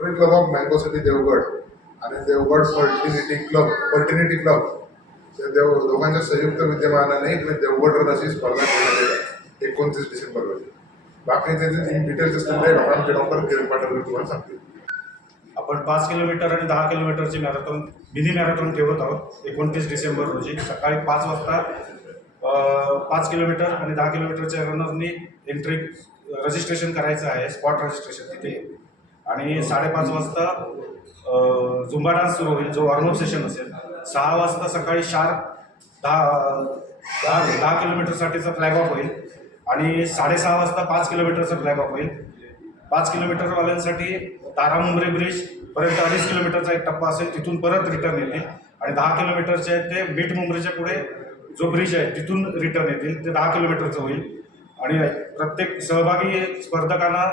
Rotary club of mango city Devgad. आणि Devgad fraternity club fraternity club या देव दोघांच्या संयुक्त विद्यमानाने इकडे देवगड रन अशी स्पर्धा घेण्यात येईल एकोणतीस डिसेंबर रोजी. बाकी त्याचे डिटेल्स असतील ते आमचे डॉक्टर किरण पाटील तुम्हाला सांगतील. आपण पाच किलोमीटर आणि दहा किलोमीटरची मॅरेथॉन मिनी मॅरेथॉन ठेवत आहोत एकोणतीस डिसेंबर रोजी. सकाळी पाच वाजता पाच किलोमीटर आणि दहा किलोमीटरच्या रनरनी एंट्री रजिस्ट्रेशन करायचं आहे स्पॉट रजिस्ट्रेशन तिथे. आणि साडेपाच वाजता झुंबा डान्स सुरू होईल जो वॉर्मअप सेशन असेल. सहा वाजता सकाळी शार्प दहा दहा दहा किलोमीटरसाठीचा फ्लॅग ऑफ होईल. आणि साडेसहा वाजता पाच किलोमीटरचा फ्लॅग ऑफ होईल. पाच किलोमीटरवाल्यांसाठी तारामुंबरी ब्रिज पर्यंत अडीच किलोमीटरचा एक टप्पा असेल तिथून परत रिटर्न येतील. आणि दहा किलोमीटरचे आहेत ते बीट मुंबरीच्या पुढे जो ब्रिज आहे तिथून रिटर्न येतील. ते दहा किलोमीटरचं होईल. आणि प्रत्येक सहभागी स्पर्धकांना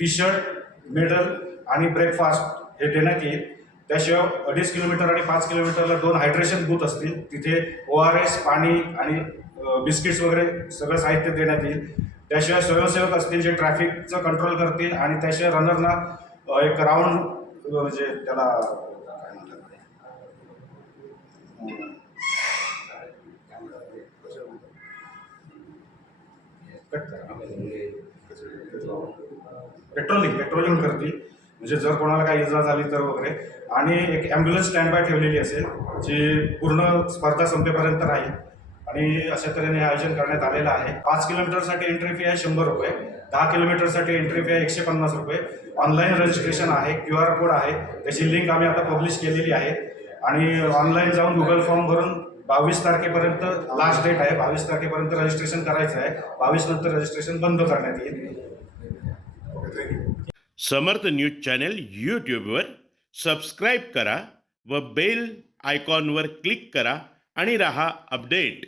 टी शर्ट मेडल आणि ब्रेकफास्ट हे देण्यात येईल. त्याशिवाय अडीच किलोमीटर आणि पाच किलोमीटरला दोन हायड्रेशन बूथ असतील. तिथे ओ आर एस पाणी आणि बिस्किट्स वगैरे सगळं साहित्य देण्यात येईल. त्याशिवाय स्वयंसेवक असतील जे ट्रॅफिकचं कंट्रोल करतील आणि त्याशिवाय रनरना एक राऊंड म्हणजे त्याला काय म्हणतात कट करा. पेट्रोलिंग पेट्रोलिंग करतील. म्हणजे जर कोणाला काही इजा झाली तर वगैरे. आणि एक ॲम्ब्युलन्स स्टँड बाय ठेवलेली असेल जी पूर्ण स्पर्धा संपेपर्यंत राहील. आणि अशा तऱ्हेने हे आयोजन करण्यात आलेलं आहे. पाच किलोमीटरसाठी एंट्री फी आहे शंभर रुपये. दहा किलोमीटरसाठी एंट्री फी आहे एकशे पन्नास रुपये. ऑनलाईन रजिस्ट्रेशन आहे क्यू आर कोड आहे. त्याची लिंक आम्ही आता पब्लिश केलेली आहे. आणि ऑनलाईन जाऊन गुगल फॉर्म भरून बावीस तारखेपर्यंत लास्ट डेट आहे. बावीस तारखेपर्यंत रजिस्ट्रेशन करायचं आहे. बावीस नंतर रजिस्ट्रेशन बंद करण्यात येईल. समर्थ न्यूज चॅनल यूट्यूबवर सबस्क्राईब करा व बेल आयकॉनवर क्लिक करा आणि रहा अपडेट.